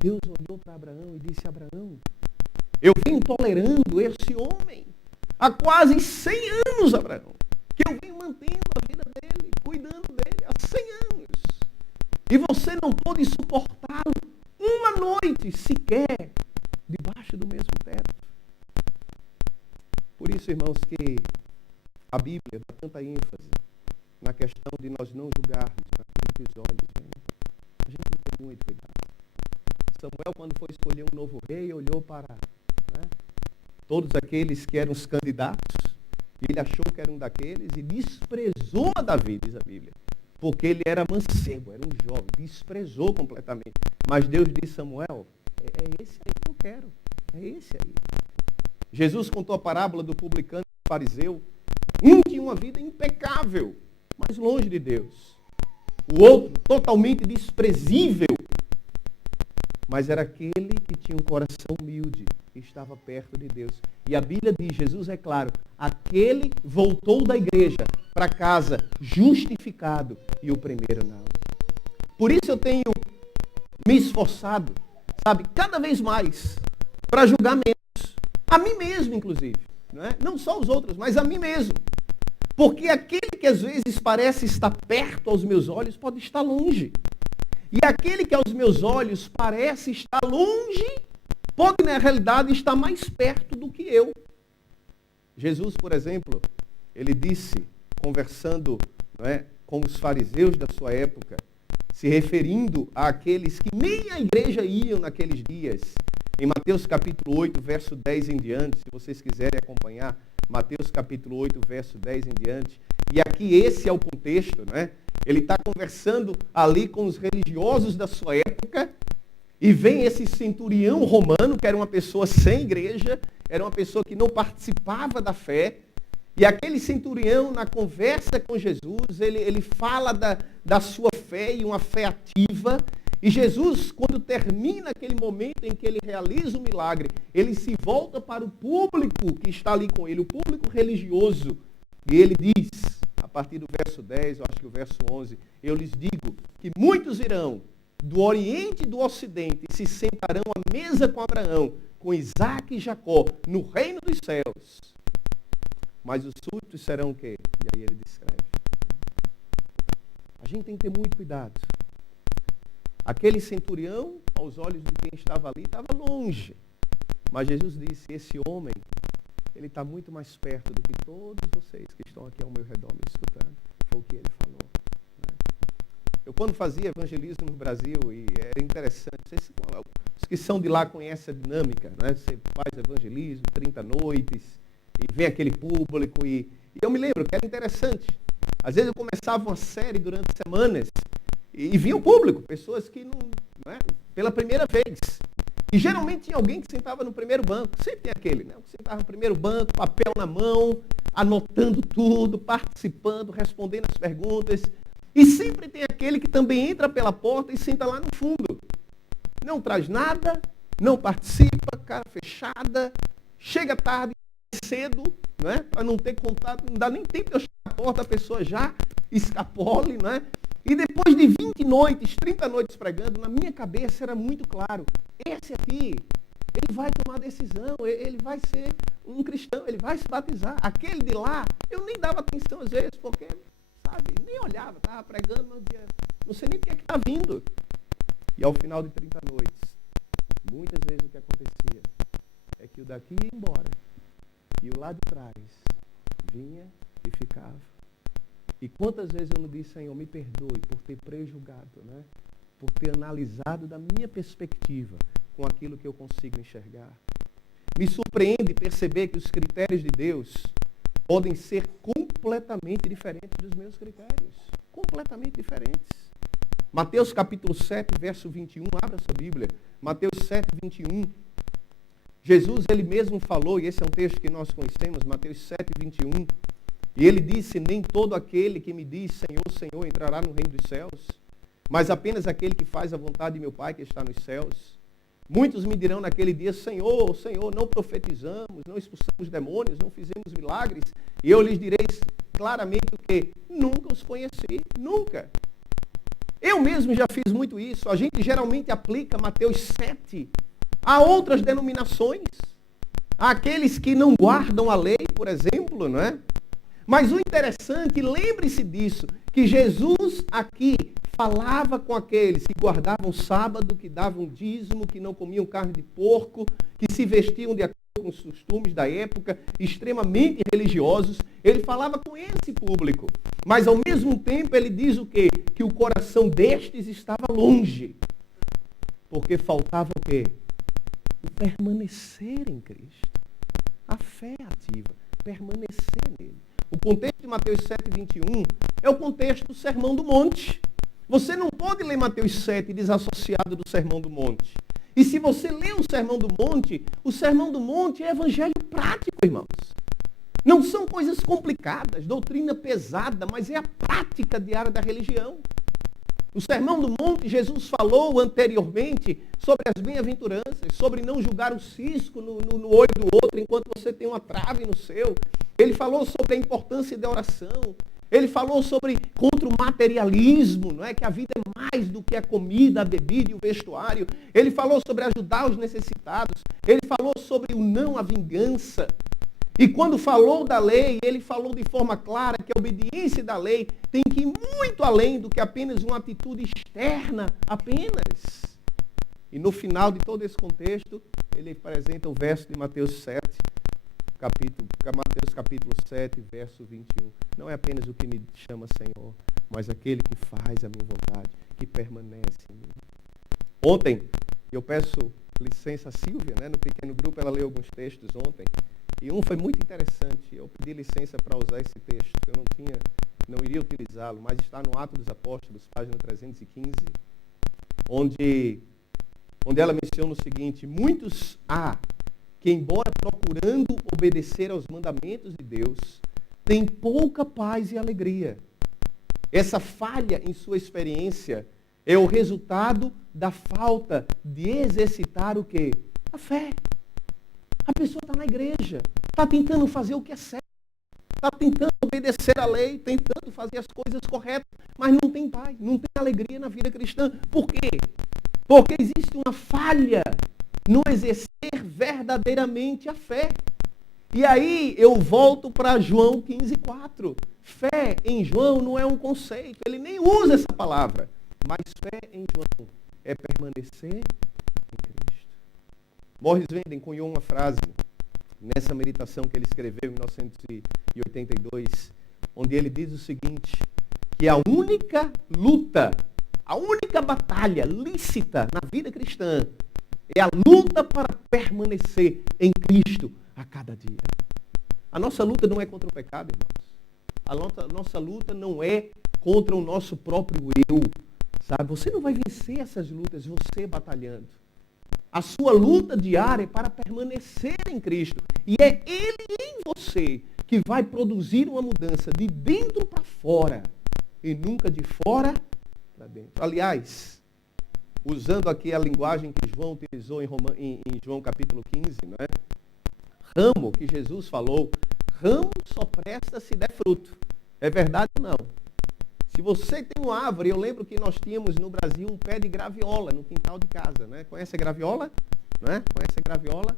Deus olhou para Abraão e disse: Abraão, eu venho tolerando esse homem há quase 100 anos, Abraão, que eu venho mantendo a vida dele, cuidando dele há 100 anos. E você não pôde suportá-lo uma noite sequer debaixo do mesmo teto. Por isso, irmãos, que a Bíblia dá tanta ênfase na questão de nós não julgarmos naquilo que os olhos veem. A gente tem que ter muito cuidado. Samuel, quando foi escolher um novo rei, olhou para todos aqueles que eram os candidatos, e ele achou que era um daqueles, e desprezou a Davi, diz a Bíblia, porque ele era mancebo, era um jovem, desprezou completamente. Mas Deus disse: Samuel, é esse aí que eu quero, é esse aí. Jesus contou a parábola do publicano e do fariseu. Um tinha uma vida impecável, mas longe de Deus. O outro, totalmente desprezível, mas era aquele que tinha um coração humilde e estava perto de Deus. E a Bíblia diz, Jesus é claro, aquele voltou da igreja para casa justificado e o primeiro não. Por isso eu tenho me esforçado, sabe, cada vez mais para julgar menos. A mim mesmo, inclusive. Não só os outros, mas a mim mesmo. Porque aquele que às vezes parece estar perto aos meus olhos pode estar longe. E aquele que aos meus olhos parece estar longe, pode na realidade estar mais perto do que eu. Jesus, por exemplo, ele disse, conversando com os fariseus da sua época, se referindo àqueles que nem à igreja iam naqueles dias, em Mateus capítulo 8, verso 10 em diante, se vocês quiserem acompanhar, Mateus capítulo 8, verso 10 em diante. E aqui esse é o contexto, Ele está conversando ali com os religiosos da sua época, e vem esse centurião romano, que era uma pessoa sem igreja, era uma pessoa que não participava da fé, e aquele centurião, na conversa com Jesus, ele fala da sua fé, e uma fé ativa. E Jesus, quando termina aquele momento em que ele realiza o milagre, ele se volta para o público que está ali com ele, o público religioso. E ele diz, a partir do verso 10, eu acho que o verso 11, eu lhes digo que muitos irão do Oriente e do Ocidente e se sentarão à mesa com Abraão, com Isaac e Jacó, no reino dos céus. Mas os súditos serão o quê? E aí ele descreve. A gente tem que ter muito cuidado. Aquele centurião, aos olhos de quem estava ali, estava longe. Mas Jesus disse, esse homem, ele está muito mais perto do que todos vocês que estão aqui ao meu redor me escutando. Foi o que ele falou. Eu, quando fazia evangelismo no Brasil, e era interessante, os que são de lá conhecem a dinâmica, Você faz evangelismo, 30 noites, e vem aquele público, e eu me lembro que era interessante. Às vezes eu começava uma série durante semanas, e vinha o público, pessoas que não pela primeira vez. E geralmente tinha alguém que sentava no primeiro banco. Sempre tem aquele, que sentava no primeiro banco, papel na mão, anotando tudo, participando, respondendo as perguntas. E sempre tem aquele que também entra pela porta e senta lá no fundo. Não traz nada, não participa, cara fechada, chega tarde, cedo, para não ter contato, não dá nem tempo de eu chegar à porta, a pessoa já escapole, E depois de 20 noites, 30 noites pregando, na minha cabeça era muito claro, esse aqui, ele vai tomar decisão, ele vai ser um cristão, ele vai se batizar. Aquele de lá, eu nem dava atenção às vezes, porque, nem olhava, estava pregando, não sei nem o que é que está vindo. E ao final de 30 noites, muitas vezes o que acontecia é que o daqui ia embora, e o lá de trás vinha e ficava. E quantas vezes eu não disse, Senhor, me perdoe por ter prejulgado, por ter analisado da minha perspectiva com aquilo que eu consigo enxergar. Me surpreende perceber que os critérios de Deus podem ser completamente diferentes dos meus critérios. Completamente diferentes. Mateus capítulo 7, verso 21, abra sua Bíblia. Mateus 7, 21. Jesus, ele mesmo falou, e esse é um texto que nós conhecemos, Mateus 7, 21. E ele disse, nem todo aquele que me diz, Senhor, Senhor, entrará no reino dos céus, mas apenas aquele que faz a vontade de meu Pai que está nos céus. Muitos me dirão naquele dia, Senhor, Senhor, não profetizamos, não expulsamos demônios, não fizemos milagres. E eu lhes direi claramente o quê? Nunca os conheci, nunca. Eu mesmo já fiz muito isso. A gente geralmente aplica Mateus 7 a outras denominações. Aqueles que não guardam a lei, por exemplo, não é? Mas o interessante, lembre-se disso, que Jesus aqui falava com aqueles que guardavam o sábado, que davam dízimo, que não comiam carne de porco, que se vestiam de acordo com os costumes da época, extremamente religiosos. Ele falava com esse público. Mas ao mesmo tempo ele diz o quê? Que o coração destes estava longe. Porque faltava o quê? O permanecer em Cristo. A fé ativa. Permanecer nele. O contexto de Mateus 7:21 é o contexto do Sermão do Monte. Você não pode ler Mateus 7 desassociado do Sermão do Monte. E se você lê o Sermão do Monte é evangelho prático, irmãos. Não são coisas complicadas, doutrina pesada, mas é a prática diária da religião. O Sermão do Monte, Jesus falou anteriormente sobre as bem-aventuranças, sobre não julgar o cisco no olho do outro enquanto você tem uma trave no seu. Ele falou sobre a importância da oração. Ele falou contra o materialismo, não é? Que a vida é mais do que a comida, a bebida e o vestuário. Ele falou sobre ajudar os necessitados. Ele falou sobre o não à vingança. E quando falou da lei, ele falou de forma clara que a obediência da lei tem que ir muito além do que apenas uma atitude externa, apenas. E no final de todo esse contexto, ele apresenta o verso de Mateus 7, Mateus capítulo 7, verso 21. Não é apenas o que me chama Senhor, mas aquele que faz a minha vontade, que permanece em mim. Ontem, eu peço licença a Silvia, né? No pequeno grupo ela leu alguns textos ontem, e um foi muito interessante. Eu pedi licença para usar esse texto, eu não iria utilizá-lo, mas está no Atos dos Apóstolos, página 315, onde ela menciona o seguinte: muitos há que, embora procurando obedecer aos mandamentos de Deus, têm pouca paz e alegria. Essa falha em sua experiência é o resultado da falta de exercitar o quê? A fé. A pessoa está na igreja, está tentando fazer o que é certo, está tentando obedecer à lei, tentando fazer as coisas corretas, mas não tem paz, não tem alegria na vida cristã. Por quê? Porque existe uma falha no exercer verdadeiramente a fé. E aí eu volto para João 15:4. Fé em João não é um conceito, ele nem usa essa palavra. Mas fé em João é permanecer em Cristo. Morris Venden cunhou uma frase nessa meditação que ele escreveu em 1982, onde ele diz o seguinte, que a única luta, a única batalha lícita na vida cristã é a luta para permanecer em Cristo a cada dia. A nossa luta não é contra o pecado, irmãos. A nossa luta não é contra o nosso próprio eu. Sabe? Você não vai vencer essas lutas você batalhando. A sua luta diária é para permanecer em Cristo. E é Ele em você que vai produzir uma mudança de dentro para fora e nunca de fora para dentro. Aliás, usando aqui a linguagem que João utilizou em João capítulo 15, não é? Ramo que Jesus falou, ramo só presta se der fruto. É verdade ou não? Se você tem uma árvore, eu lembro que nós tínhamos no Brasil um pé de graviola no quintal de casa, né? Conhece a graviola? Não é? Conhece a graviola?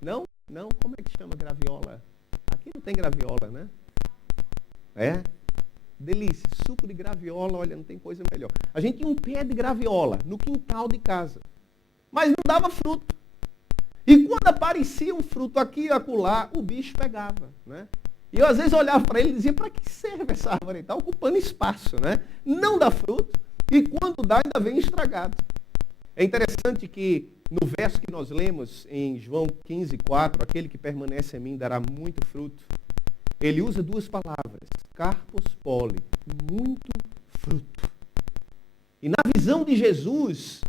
Não? Não? Como é que chama graviola? Aqui não tem graviola, né? É? Delícia, suco de graviola, olha, não tem coisa melhor. A gente tinha um pé de graviola no quintal de casa, mas não dava fruto. E quando aparecia um fruto aqui e acolá, o bicho pegava, né? E eu às vezes olhava para ele e dizia, para que serve essa árvore? Está ocupando espaço, né? Não dá fruto, e quando dá, ainda vem estragado. É interessante que no verso que nós lemos em João 15:4, aquele que permanece em mim dará muito fruto. Ele usa duas palavras, carpos poli, muito fruto. E na visão de Jesus,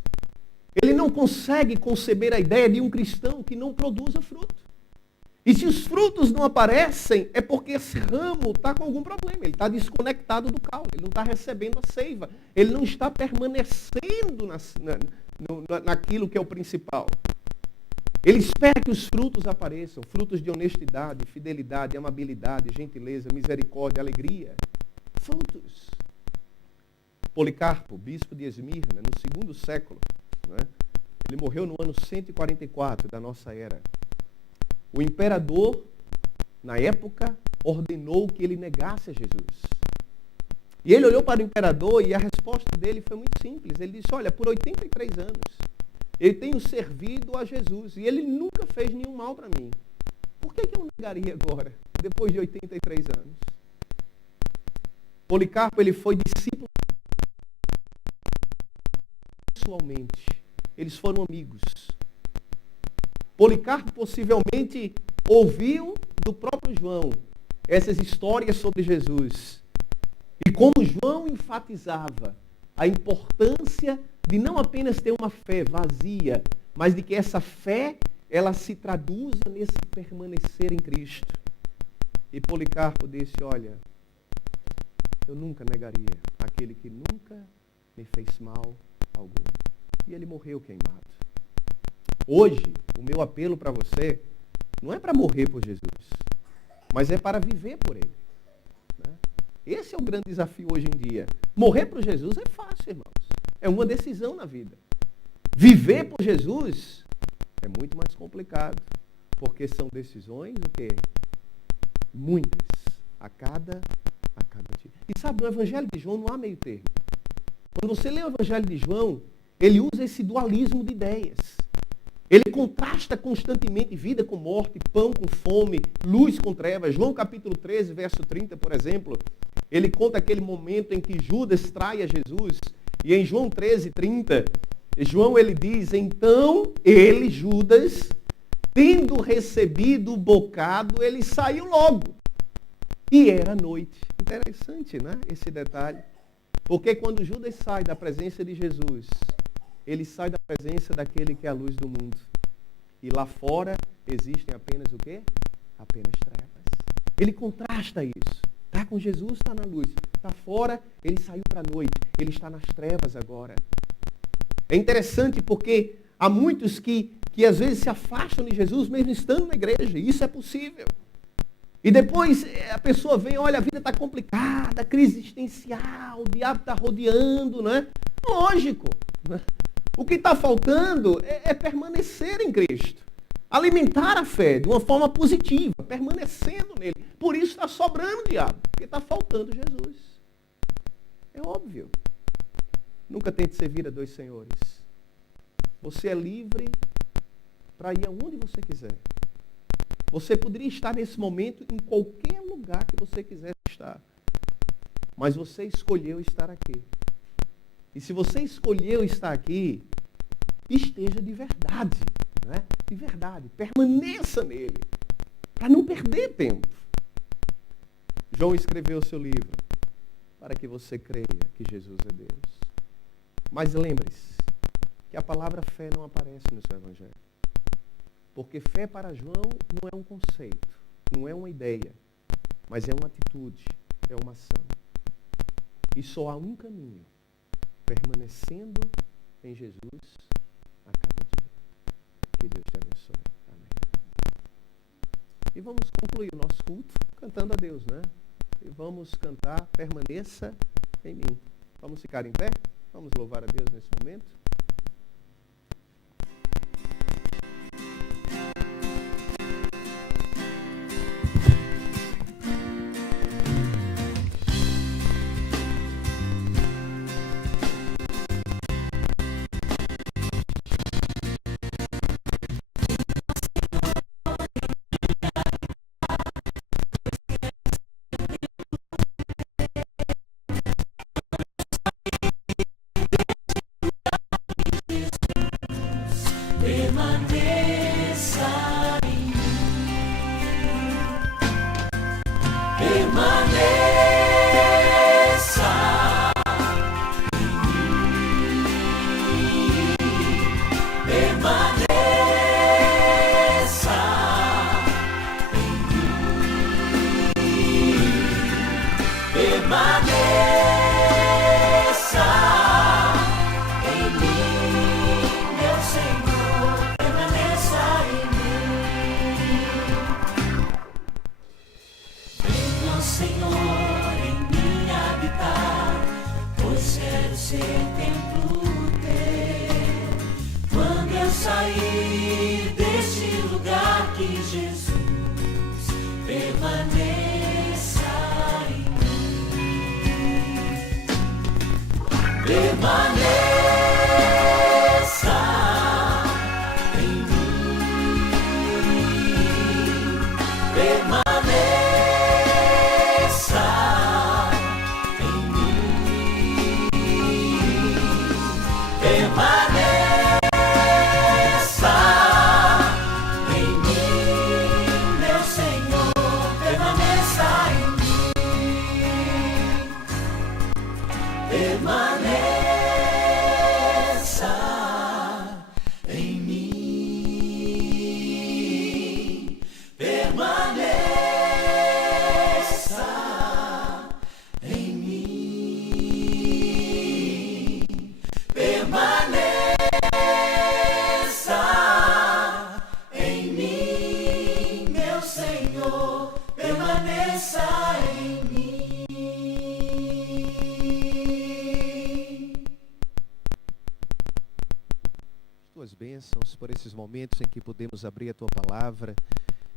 ele não consegue conceber a ideia de um cristão que não produza fruto. E se os frutos não aparecem, é porque esse ramo está com algum problema. Ele está desconectado do caule, ele não está recebendo a seiva, ele não está permanecendo naquilo que é o principal. Ele espera que os frutos apareçam, frutos de honestidade, fidelidade, amabilidade, gentileza, misericórdia, alegria. Frutos. Policarpo, bispo de Esmirna, no segundo século, né? Ele morreu no ano 144 da nossa era. O imperador, na época, ordenou que ele negasse a Jesus. E ele olhou para o imperador e a resposta dele foi muito simples. Ele disse, olha, por 83 anos, eu tenho servido a Jesus e ele nunca fez nenhum mal para mim. Por que eu negaria agora, depois de 83 anos? Policarpo, ele foi discípulo pessoalmente. Eles foram amigos. Policarpo possivelmente ouviu do próprio João essas histórias sobre Jesus. E como João enfatizava a importância de não apenas ter uma fé vazia, mas de que essa fé, ela se traduza nesse permanecer em Cristo. E Policarpo disse, olha, eu nunca negaria aquele que nunca me fez mal algum. E ele morreu queimado. Hoje, o meu apelo para você não é para morrer por Jesus, mas é para viver por Ele. Né? Esse é o grande desafio hoje em dia. Morrer por Jesus é fácil, irmãos. É uma decisão na vida. Viver por Jesus é muito mais complicado, porque são decisões, o quê? Muitas, a cada dia. E sabe, no Evangelho de João não há meio termo. Quando você lê o Evangelho de João, ele usa esse dualismo de ideias. Ele contrasta constantemente vida com morte, pão com fome, luz com trevas. João capítulo 13, verso 30, por exemplo, ele conta aquele momento em que Judas trai a Jesus. E em João 13, 30, João ele diz, então ele, Judas, tendo recebido o bocado, ele saiu logo. E era noite. Interessante, né? Esse detalhe. Porque quando Judas sai da presença de Jesus, ele sai da presença daquele que é a luz do mundo. E lá fora existem apenas o quê? Apenas trevas. Ele contrasta isso. Está com Jesus, está na luz. Está fora, ele saiu para a noite. Ele está nas trevas agora. É interessante porque há muitos que às vezes se afastam de Jesus mesmo estando na igreja. E isso é possível. E depois a pessoa vem, olha, a vida está complicada, crise existencial, o diabo está rodeando, né? Lógico. Né? O que está faltando é permanecer em Cristo. Alimentar a fé de uma forma positiva, permanecendo nele. Por isso está sobrando o diabo, porque está faltando Jesus. É óbvio. Nunca tente servir a dois senhores. Você é livre para ir aonde você quiser. Você poderia estar nesse momento em qualquer lugar que você quisesse estar. Mas você escolheu estar aqui. E se você escolheu estar aqui, esteja de verdade. Né? De verdade. Permaneça nele. Para não perder tempo. João escreveu o seu livro para que você creia que Jesus é Deus. Mas lembre-se que a palavra fé não aparece no seu evangelho. Porque fé para João não é um conceito, não é uma ideia, mas é uma atitude, é uma ação. E só há um caminho, permanecendo em Jesus a cada dia. Que Deus te abençoe. Amém. E vamos concluir o nosso culto cantando a Deus, né? E vamos cantar Permaneça em mim. Vamos ficar em pé? Vamos louvar a Deus nesse momento. Senhor, em mim habitar, pois ser templo teu. Quando eu sair deste lugar, que Jesus permaneça em mim. Permaneça em mim. Permaneça em mim. Permaneça em mim, meu Senhor. Permaneça em mim. Permaneça em mim. Permaneça em mim. Permaneça em mim, meu Senhor. Permaneça em mim. Tuas bênçãos por esses momentos em que podemos abrir a tua palavra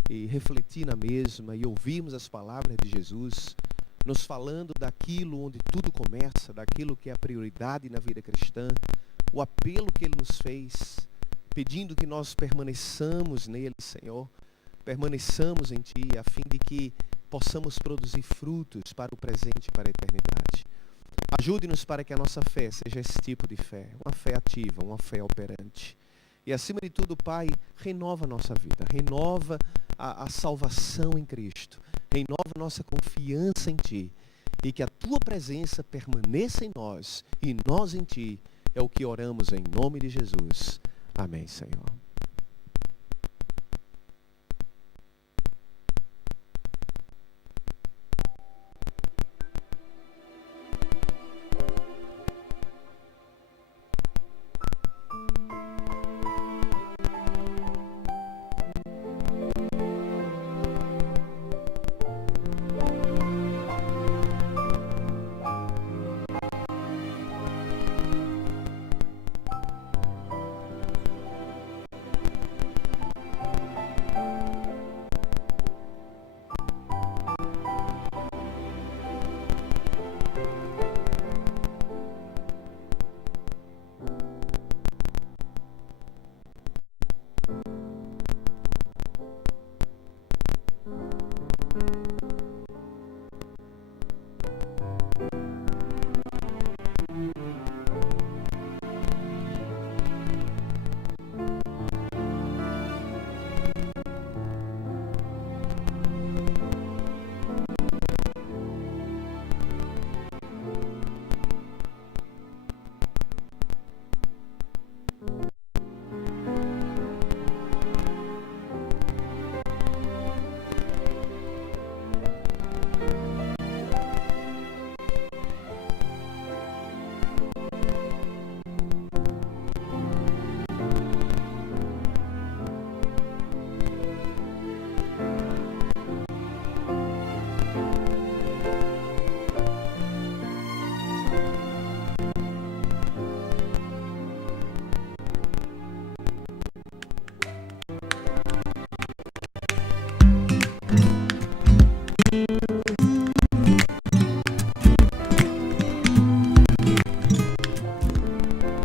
e refletir na mesma e ouvirmos as palavras de Jesus, nos falando daquilo onde tudo começa, daquilo que é a prioridade na vida cristã, o apelo que Ele nos fez, pedindo que nós permaneçamos nele, Senhor, permaneçamos em Ti, a fim de que possamos produzir frutos para o presente e para a eternidade. Ajude-nos para que a nossa fé seja esse tipo de fé, uma fé ativa, uma fé operante. E acima de tudo, Pai, renova a nossa vida, renova a salvação em Cristo, renova a nossa confiança em Ti, e que a Tua presença permaneça em nós, e nós em Ti, é o que oramos em nome de Jesus. Amém, Senhor.